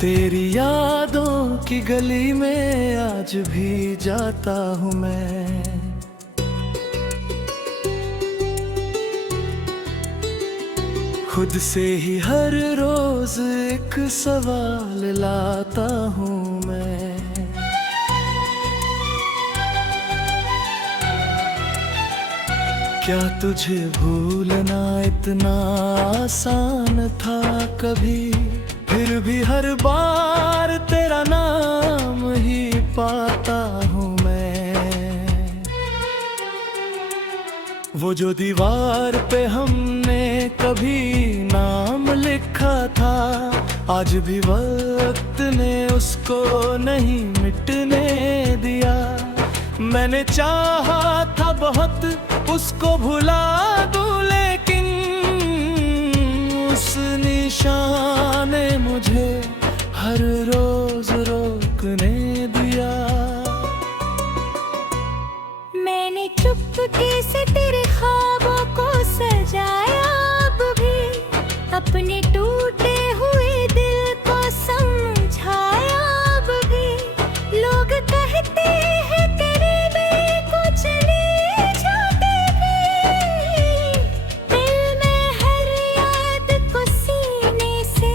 तेरी यादों की गली में आज भी जाता हूँ मैं। खुद से ही हर रोज एक सवाल लाता हूँ मैं। क्या तुझे भूलना इतना आसान था कभी? फिर भी हर बार तेरा नाम ही पाता हूँ मैं। वो जो दीवार पे हमने कभी नाम लिखा था, आज भी वक्त ने उसको नहीं मिटने दिया। मैंने चाहा था बहुत उसको भुला दूं, लेकिन उस निशान ने मुझे हर रोज रोकने दिया। मैंने चुपके से तेरे ख्वाबों को सजाया, अब भी अपने टूटे हुए दिल को समझाया। अब भी लोग कहते हैं तेरे में कुछ नहीं छूटे भी। दिल में हर याद को सीने से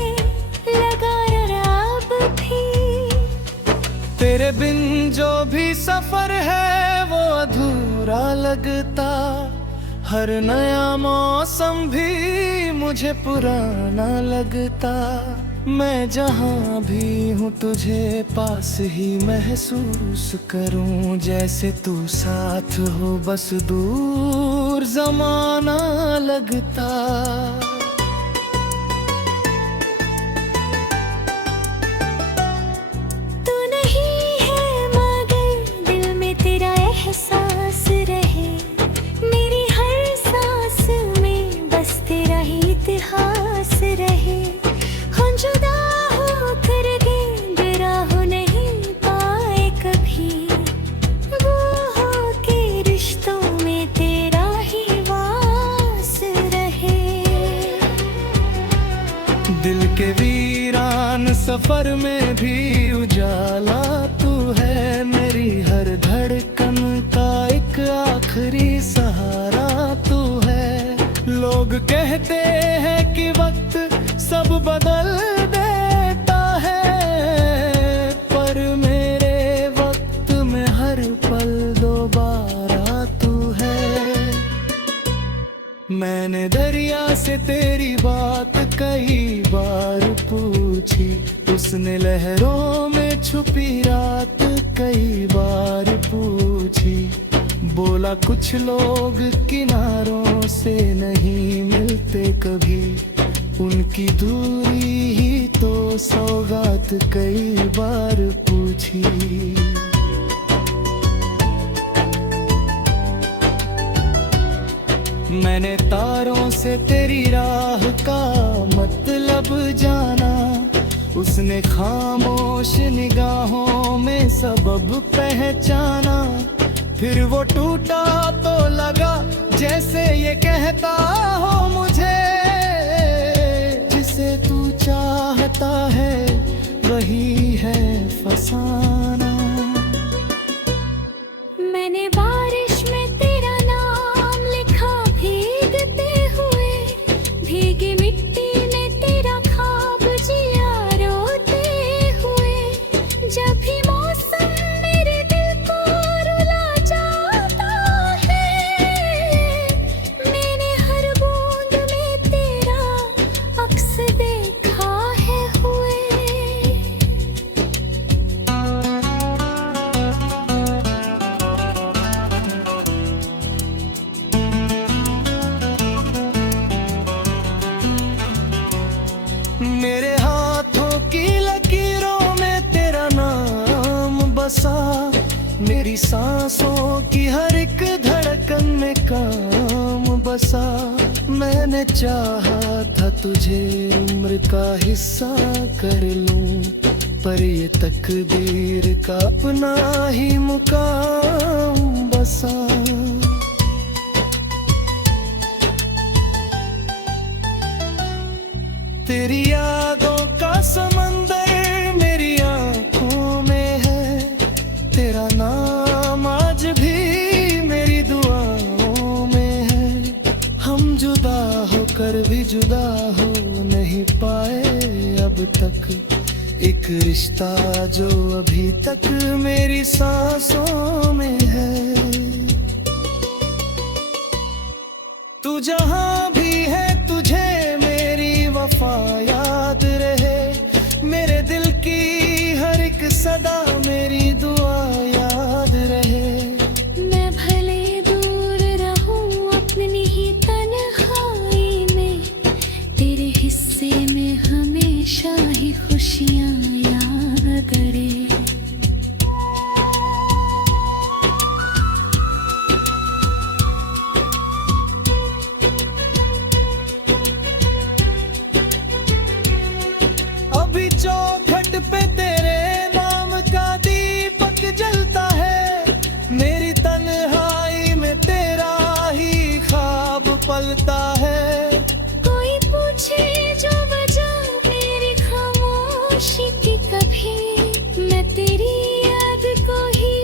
लगा रहा अब भी। तेरे बिन जो भी सफर है वो अधूरा लगता। हर नया मौसम भी मुझे पुराना लगता। मैं जहाँ भी हूँ तुझे पास ही महसूस करूँ, जैसे तू साथ हो बस दूर जमाना लगता। तू नहीं है मगर दिल में तेरा एहसास रहे। मेरी हर सांस में बस तेरा ही इतिहास रहे। हम जुदा होकर के राह नहीं पाए कभी। वो हो के रिश्तों में तेरा ही वास रहे। दिल के वीरान सफर में भी उजाला तू है। मेरी हर धड़कन का एक आखिरी सहारा तू है। लोग कहते हैं कि वक्त सब बदल देता है, पर मेरे वक्त में हर पल दोबारा तू है। मैंने दरिया से तेरी बात कई बार पूछी, उसने लहरों में छुपी रात कई बार पूछी। बोला कुछ लोग किनारों से नहीं मिलते कभी, उनकी दूरी ही तो सौगात कई बार पूछी। मैंने तारों से तेरी राह का मतलब जाना, उसने खामोश निगाहों में सबब पहचाना। फिर वो टूटा तो लगा जैसे ये कहता हो मुझे, जिसे तू चाहता है वही है फसाना। मैंने बारिश में तेरा नाम लिखा भीगते हुए। भीगी मिट्टी में तेरा ख्वाब जिया रोते हुए। जब भी मौसम मेरे दिल को रुला जाता है, मैंने हर बूंद में तेरा अक्स देखा है हुए। मेरे हाथों की लकीरों में तेरा नाम बसा। मेरी सांसों की हर एक धड़कन में काम बसा। मैंने चाहा था तुझे उम्र का हिस्सा कर लूं, पर ये तकदीर का अपना ही मुकाम बसा। तेरी यादों का समंदर होकर भी जुदा हो नहीं पाए अब तक, एक रिश्ता जो अभी तक मेरी सांसों में है। तू जहां भी है तुझे मेरी वफा याद रहे, मेरे दिल की हर एक सदा मेरी दुआ याद रहे। मैं भले दूर रहूं अपनी ही तन्हाई में, तेरे हिस्से में हमेशा ही खुशियां याद रहे। अभी चौखट पे तेरे नाम का दीपक जलता है, मेरी तन्हाई में तेरा ही ख्वाब पलता है। कोई पूछे जो वजह मेरी खामोशी की, कभी मैं तेरी याद को ही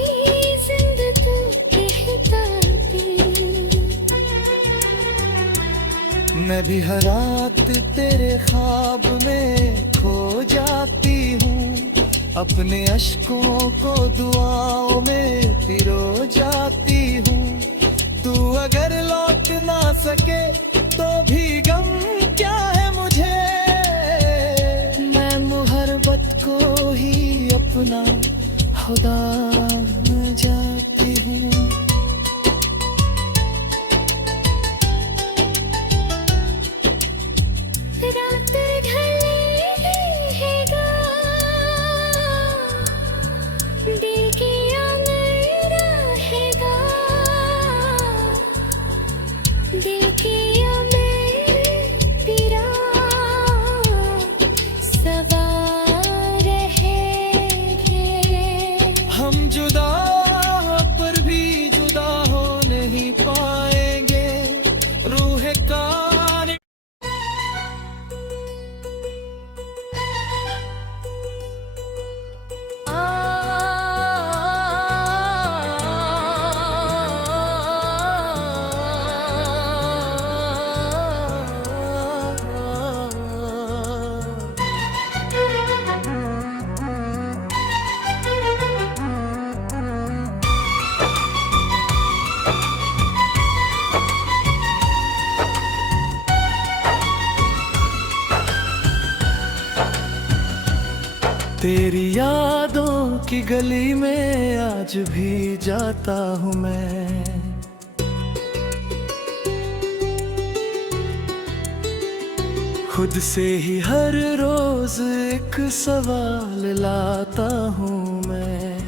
जिंदगी कहता थी। मैं भी हर रात तेरे ख्वाब में खो जाती हूँ, अपने अश्कों को दुआओं में पिरो जाती हूँ। तू अगर लौट ना सके तो भी गम क्या है मुझे, मैं मोहब्बत को ही अपना खुदा जाती हूँ। रात ढलेगा, दिल की आंगन रहेगा, दिल की आंगन पीरा सवार रहेंगे। हम जुदा पर भी जुदा हो नहीं पाएंगे, रूह का तेरी यादों की गली में आज भी जाता हूँ मैं, खुद से ही हर रोज एक सवाल लाता हूँ मैं।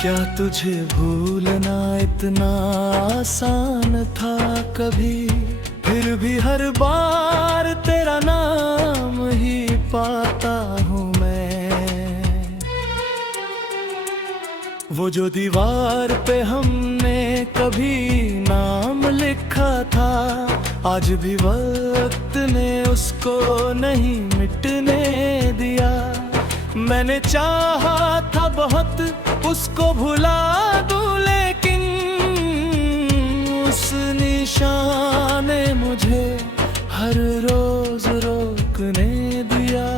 क्या तुझे भूलना इतना आसान था कभी, फिर भी हर बार तेरा नाम ही पाता हूँ मैं। वो जो दीवार पे हमने कभी नाम लिखा था, आज भी वक्त ने उसको नहीं मिटने दिया। मैंने चाहा था बहुत उसको भुला दूं, लेकिन उस निशान ने मुझे हर रोज रोकने दिया।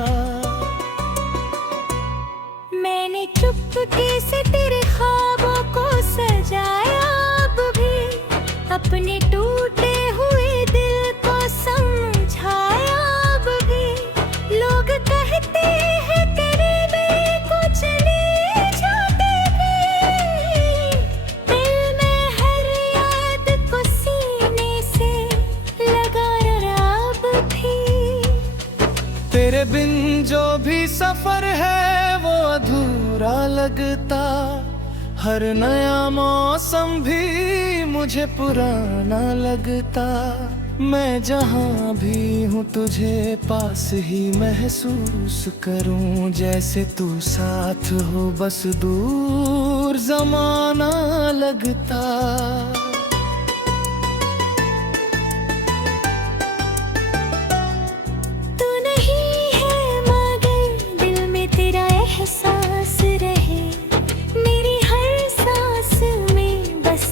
मैंने चुपके से तेरे ख्वाबों को सजाया, अब भी अपने टूटे हुए दिल को समझाया। अब भी लोग कहते हैं तेरे में कुछ नहीं छूटे भी, दिल में हर याद को सीने से लगा रहा अब भी। तेरे बिन जो भी सफर है वो अधूरा लगता, हर नया मौसम भी मुझे पुराना लगता। मैं जहाँ भी हूँ तुझे पास ही महसूस करूँ, जैसे तू साथ हो बस दूर जमाना लगता। तू नहीं है मगर दिल में तेरा एहसास रहे, मेरी हर सांस में बस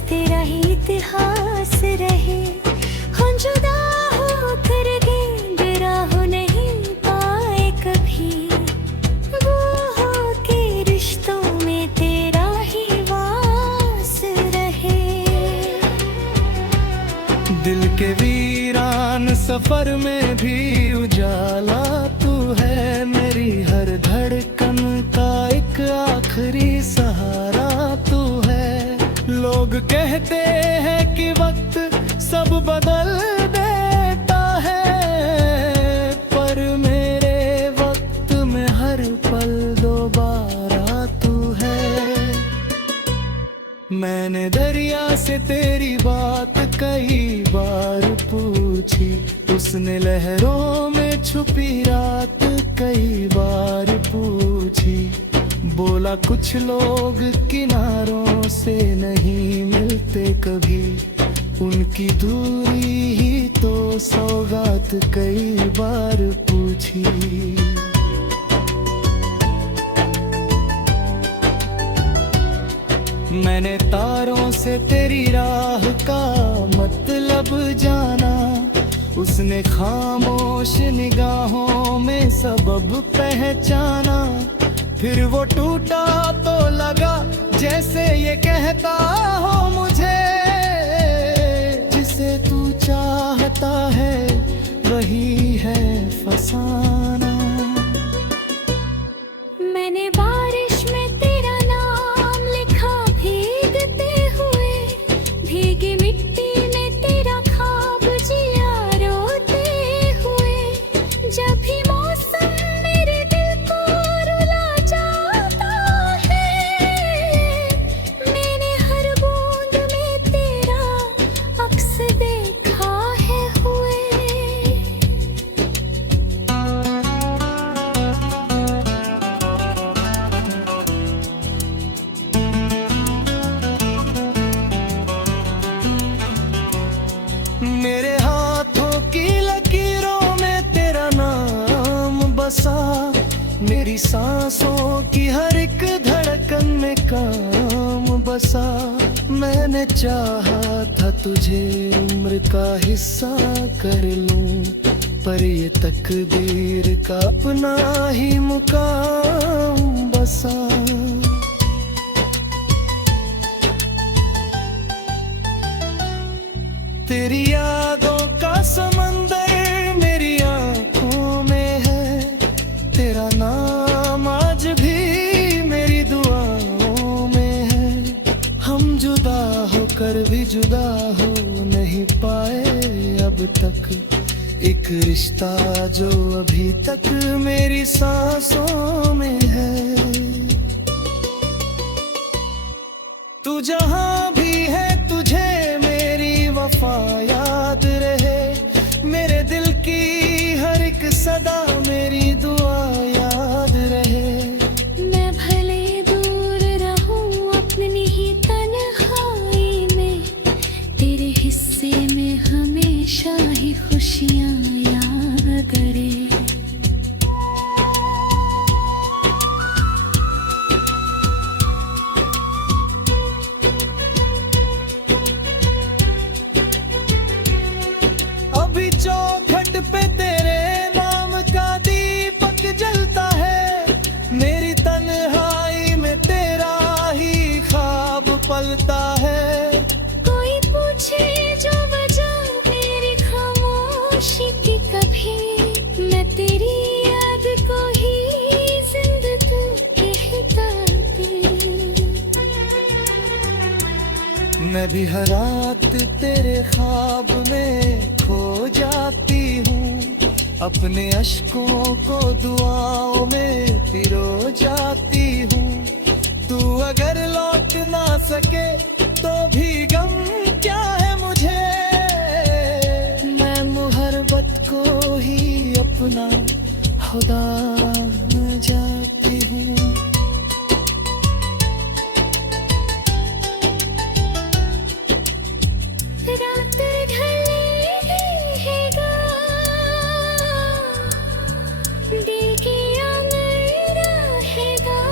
के वीरान सफर में भी उजाला तू है, मेरी हर धड़कन का एक आखिरी सहारा तू है। लोग कहते हैं कि वक्त सब बदल देता है, पर मेरे वक्त में हर पल दोबारा तू है। मैंने दरिया से तेरी बात कई बार पूछी, उसने लहरों में छुपी रात कई बार पूछी। बोला कुछ लोग किनारों से नहीं मिलते कभी, उनकी दूरी ही तो सौगात कई बार पूछी। मैंने तारों से तेरी राह का मतलब जाना, उसने खामोश निगाहों में सबब पहचाना। फिर वो टूटा तो लगा जैसे ये कहता हो मुझे, जिसे तू चाहता है वही है फसाना। मैंने बारिश में तेरा नाम लिखा भीगते हुए, भीगी मिट्टी में तेरा ख्वाब जिया रोते हुए। जब भी मौसम मेरे दिल को रुला जाता है, मैंने हर बूंद में तेरा अक्स देखा है हुए। मेरे हाथों की लकीरों में तेरा नाम बसा, मेरी सांसों की हर एक धड़कन में काम बसा। मैंने चाहा था तुझे उम्र का हिस्सा कर लूं, पर ये तकदीर का अपना ही मुकाम बसा। तेरी यादों का समंदर मेरी आंखों में है, तेरा नाम आज भी मेरी दुआओं में है। हम जुदा होकर भी जुदा हो नहीं पाए अब तक, एक रिश्ता जो अभी तक मेरी सांसों में है। तू जहां भी है तुझे मेरी वफा याद रहे, मेरे दिल की हर एक सदा मेरी दुआ याद रहे। मैं भले दूर रहूं अपनी ही तन्हाई में, तेरे हिस्से में हमेशा ही खुशियां याद करे। अभी चौखट पे तेरे नाम का दीपक जलता है, मेरी तन्हाई में तेरा ही ख्वाब पलता है। कोई पूछे जो वजह मेरी खामोशी की, कभी मैं तेरी याद को ही जिंदगी कहता मैं भी हर रात तेरे ख्वाब में खो जाती हूँ, अपने अश्कों को दुआओं में पिरो जाती हूँ। तू अगर लौट ना सके तो भी गम क्या है मुझे, मैं मोहब्बत को ही अपना खुदा जाती हूँ। रात ढलेगा, दिल की आंगन रहेगा,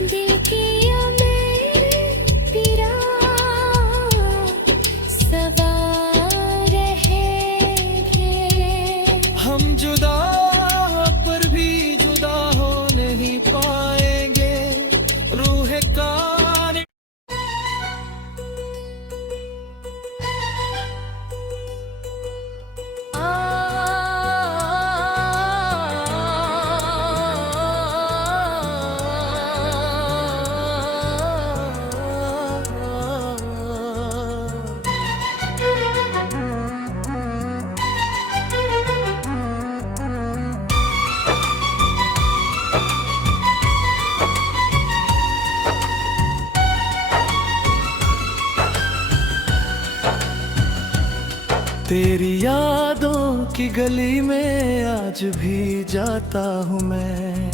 दिल की आंगन पीरा सवार रहेंगे। हम तेरी यादों की गली में आज भी जाता हूँ मैं।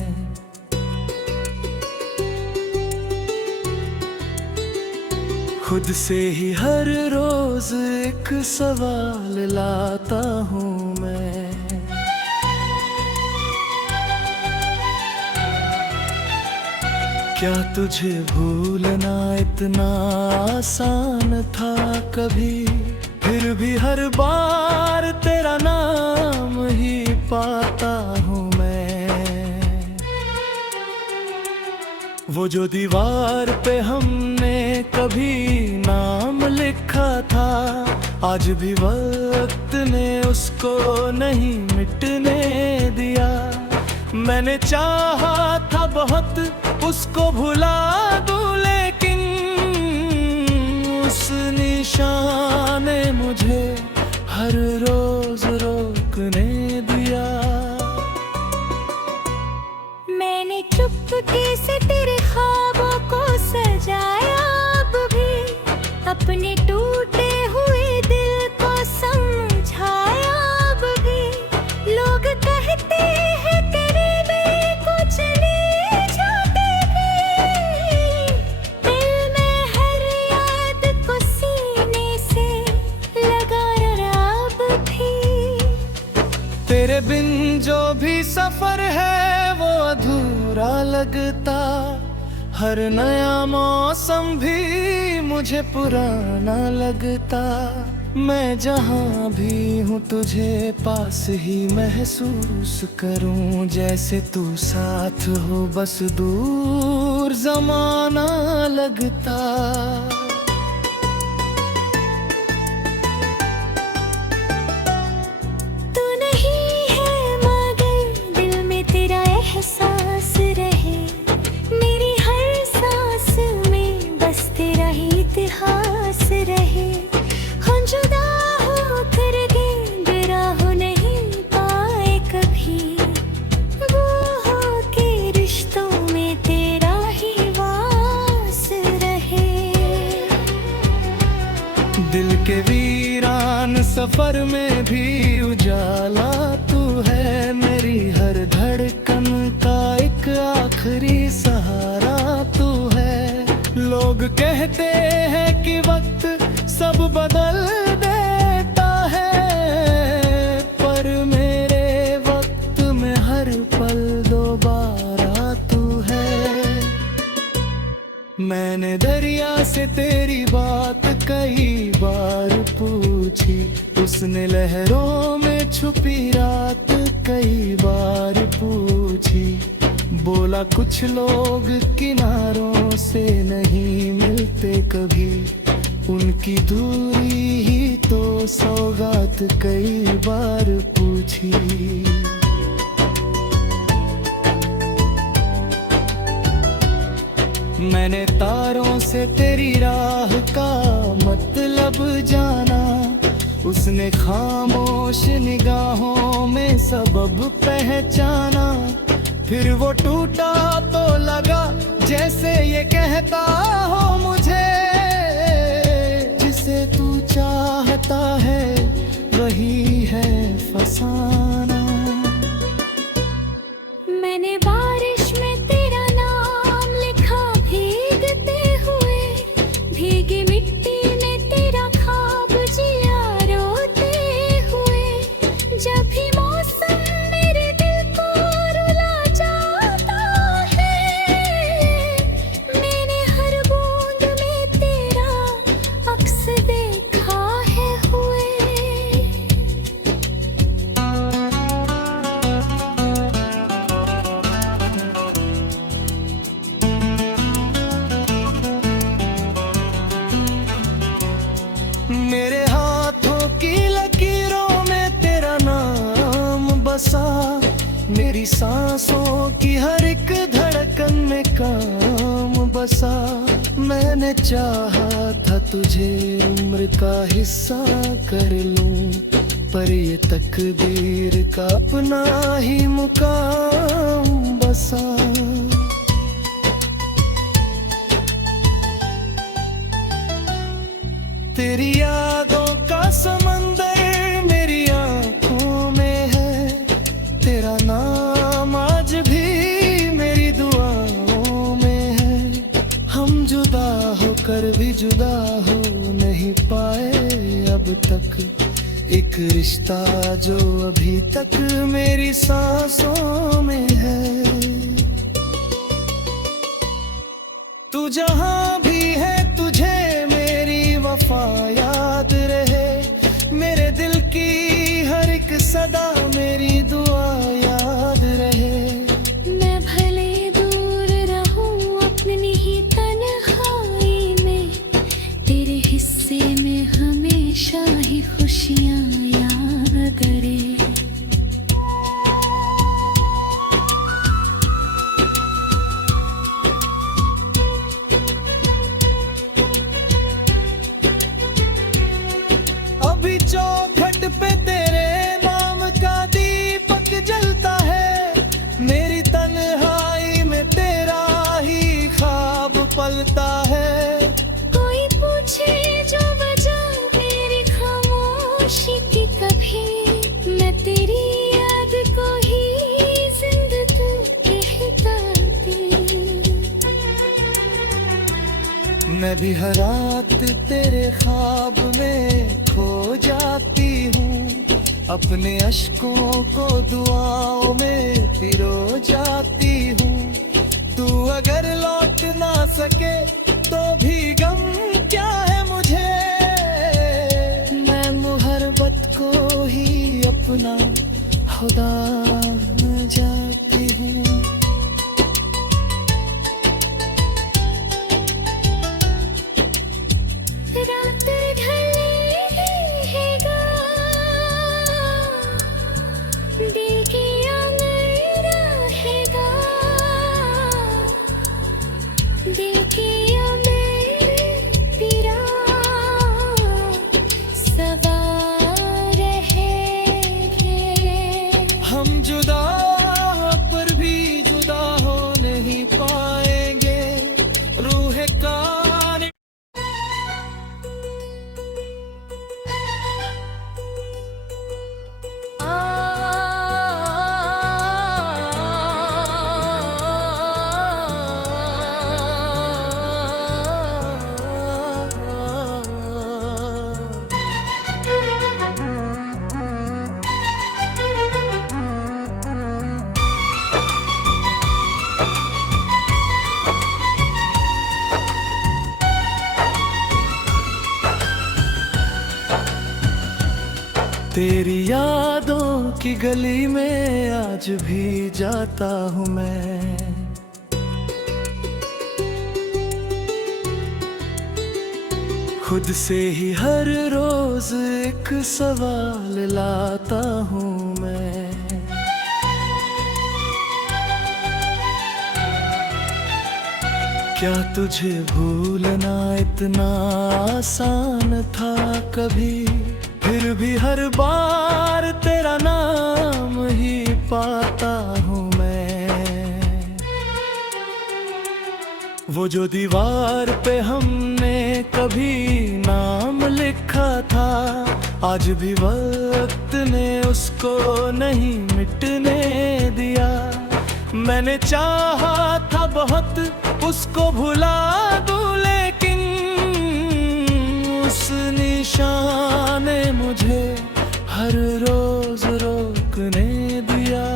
खुद से ही हर रोज एक सवाल लाता हूँ मैं। क्या तुझे भूलना इतना आसान था कभी? फिर भी हर बार तेरा नाम ही पाता हूँ मैं। वो जो दीवार पे हमने कभी नाम लिखा था, आज भी वक्त ने उसको नहीं मिटने दिया। मैंने चाहा था बहुत उसको भुला दूं, लेकिन उस निशान ने मुझे हर रोज रोकने दिया। मैंने चुपके से तेरे ख्वाबों को सजाया, अब भी अपने टूटे हुए दिल को समझाया। अब भी लोग कहते हैं तेरे में कुछ नहीं छूटे भी। दिल में हर याद को सीने से लगा रहा अब भी। तेरे बिन जो भी सफर है वो अधूरा लगता। हर नया मौसम भी मुझे पुराना लगता। मैं जहाँ भी हूँ तुझे पास ही महसूस करूँ, जैसे तू साथ हो बस दूर जमाना लगता। तू नहीं है मगर दिल में तेरा एहसास रहे। मेरी हर सांस में बस तेरा ही इतिहास रहे। हम जुदा होकर के राह नहीं पाए कभी। वो हो के रिश्तों में तेरा ही वास रहे। दिल के वीरान सफर में भी उजाला तू है। मेरी हर धड़कन का एक आखिरी सहारा तू है। लोग कहते हैं कि वक्त सब बदल देता है, पर मेरे वक्त में हर पल दोबारा तू है। मैंने दरिया से तेरी बात कई बार पूछी, उसने लहरों में छुपी रात कई बार पूछी। बोला कुछ लोग किनारों से नहीं मिलते कभी, उनकी दूरी ही तो सौगात कई बार पूछी। मैंने तारों से तेरी राह का मतलब जाना, उसने खामोश निगाहों में सबब पहचाना। फिर वो टूटा तो लगा जैसे ये कहता हो मुझे, जिसे तू चाहता है वही है फसाना। मैंने बारिश में तेरा नाम लिखा भीगते हुए। भीगी मिट्टी में तेरा ख्वाब जिया रोते हुए। जब भी मौसम मेरे दिल को रुला जाता है, मैंने हर बूंद में तेरा अक्स देखा है हुए। मेरे हाथों की लकीरों में तेरा नाम बसा। मेरी सांसों की हर एक धड़कन में काम बसा। मैंने चाहा था तुझे उम्र का हिस्सा कर लूं, पर ये तकदीर का अपना ही मुकाम बसा। तेरी यादों का समंदर होकर भी जुदा हो नहीं पाए अब तक। एक रिश्ता जो अभी तक मेरी सांसों में है। तू जहां भी है तुझे मेरी वफा याद रहे। मेरे दिल की हर एक सदा मेरी दुआ याद रहे। मैं भले दूर रहूं अपनी ही तन्हाई में, तेरे हिस्से में हमेशा ही खुशियां याद रहे। अभी चौखट पे तेरे नाम का दीपक जलता है। मेरी तन्हाई में तेरा ही ख्वाब पलता है। कोई पूछे जो वजह मेरी खामोशी की, कभी मैं तेरी याद को ही जिंदगी कहती। मैं भी हर रात तेरे ख्वाब में खो जाती हूँ। अपने अश्कों को दुआओं में पिरो जाती हूँ। तू अगर लौट ना सके तो भी गम क्या है मुझे। मैं मोहब्बत को ही अपना खुदा जाती हूँ। रात ढलेगा, दिल की उम्र रहेगा, दिल की उम्र पीरा सवार रहेंगे। हम जुदा पर भी जुदा हो नहीं पाएंगे। रूह का तेरी यादों की गली में आज भी जाता हूँ मैं। खुद से ही हर रोज एक सवाल लाता हूँ मैं। क्या तुझे भूलना इतना आसान था कभी। फिर भी हर बार तेरा नाम ही पाता हूँ मैं। वो जो दीवार पे हमने कभी नाम लिखा था, आज भी वक्त ने उसको नहीं मिटने दिया। मैंने चाहा था बहुत उसको भुला दूं, लेकिन उस निशान ने मुझे हर रोज रोकने दिया।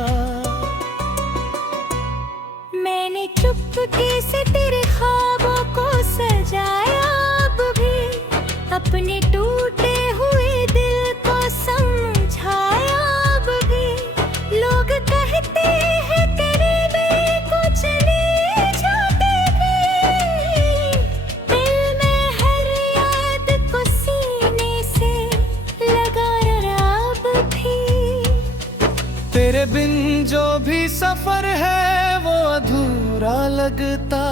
मैंने चुपके से तेरे ख्वाबों को सजाया, अब भी अपने टूटे हुए दिल को समझाया। अब भी लोग कहते हैं तेरे में कुछ नहीं छूटे भी। दिल में हर याद को सीने से लगा रहा अब भी। तेरे बिन जो भी सफर है वो अधूरा लगता।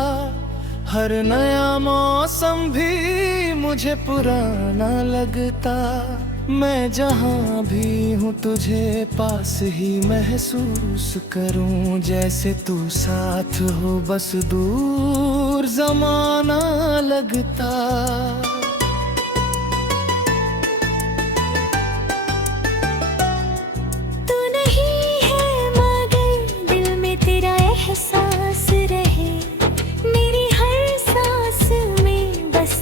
हर नया मौसम भी मुझे पुराना लगता। मैं जहाँ भी हूँ तुझे पास ही महसूस करूँ, जैसे तू साथ हो बस दूर जमाना लगता। तू नहीं है मगर दिल में तेरा एहसास रहे। मेरी हर सांस में बस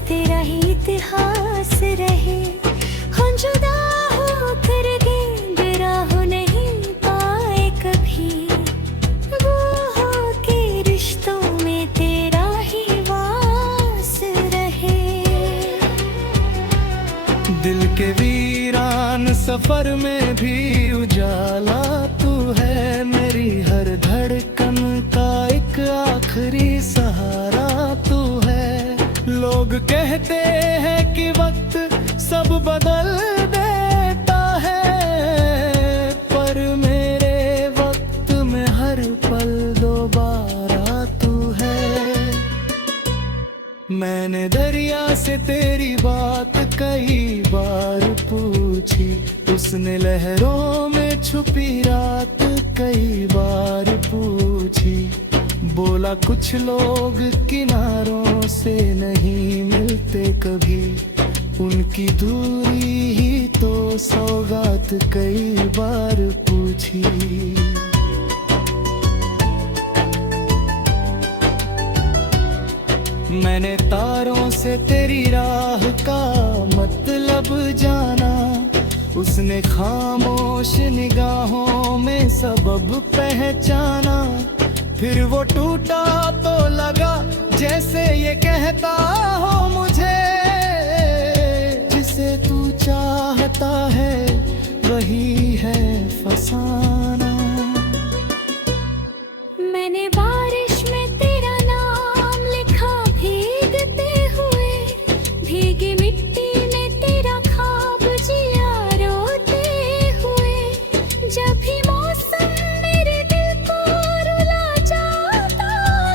के वीरान सफर में भी उजाला तू है, मेरी हर धड़कन का एक आखिरी सहारा तू है। लोग कहते हैं कि वक्त सब बदल देता है, पर मेरे वक्त में हर पल दोबारा तू है। मैंने दरिया से तेरी बात कई बार पूछी, उसने लहरों में छुपी रात कई बार पूछी। बोला कुछ लोग किनारों से नहीं मिलते कभी, उनकी दूरी ही तो सौगात कई बार पूछी। मैंने तारों से तेरी राह का मतलब जाना, उसने खामोश निगाहों में सबब पहचाना। फिर वो टूटा तो लगा जैसे ये कहता हो मुझे, जिसे तू चाहता है वही है फसाना। मैंने बारिश में तेरा नाम लिखा भीगते हुए, भीगी मिट्टी में तेरा ख्वाब जिया रोते हुए। जब भी मौसम मेरे दिल को रुला जाता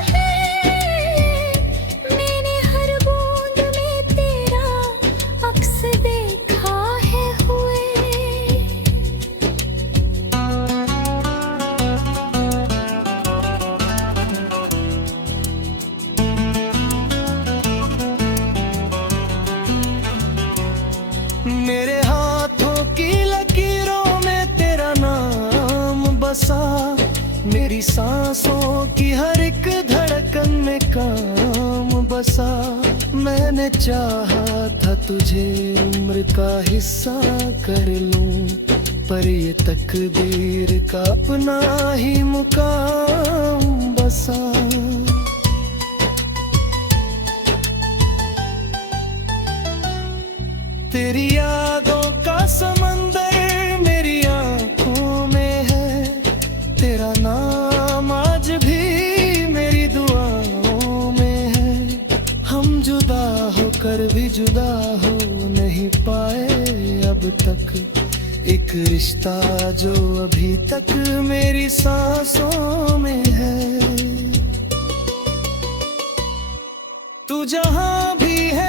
है, मैंने हर बूंद में तेरा अक्स देखा है हुए। मेरे हाथों की लकीरों में तेरा नाम बसा, मेरी सांसों की हर एक धड़कन में काम बसा। मैंने चाहा था तुझे उम्र का हिस्सा कर लूं, पर ये तकदीर का अपना ही मुकाम बसा। तेरी यादों का समंदर मेरी आंखों में है, तेरा नाम आज भी मेरी दुआओं में है। हम जुदा होकर भी जुदा हो नहीं पाए अब तक, एक रिश्ता जो अभी तक मेरी सांसों में है। तू जहां भी है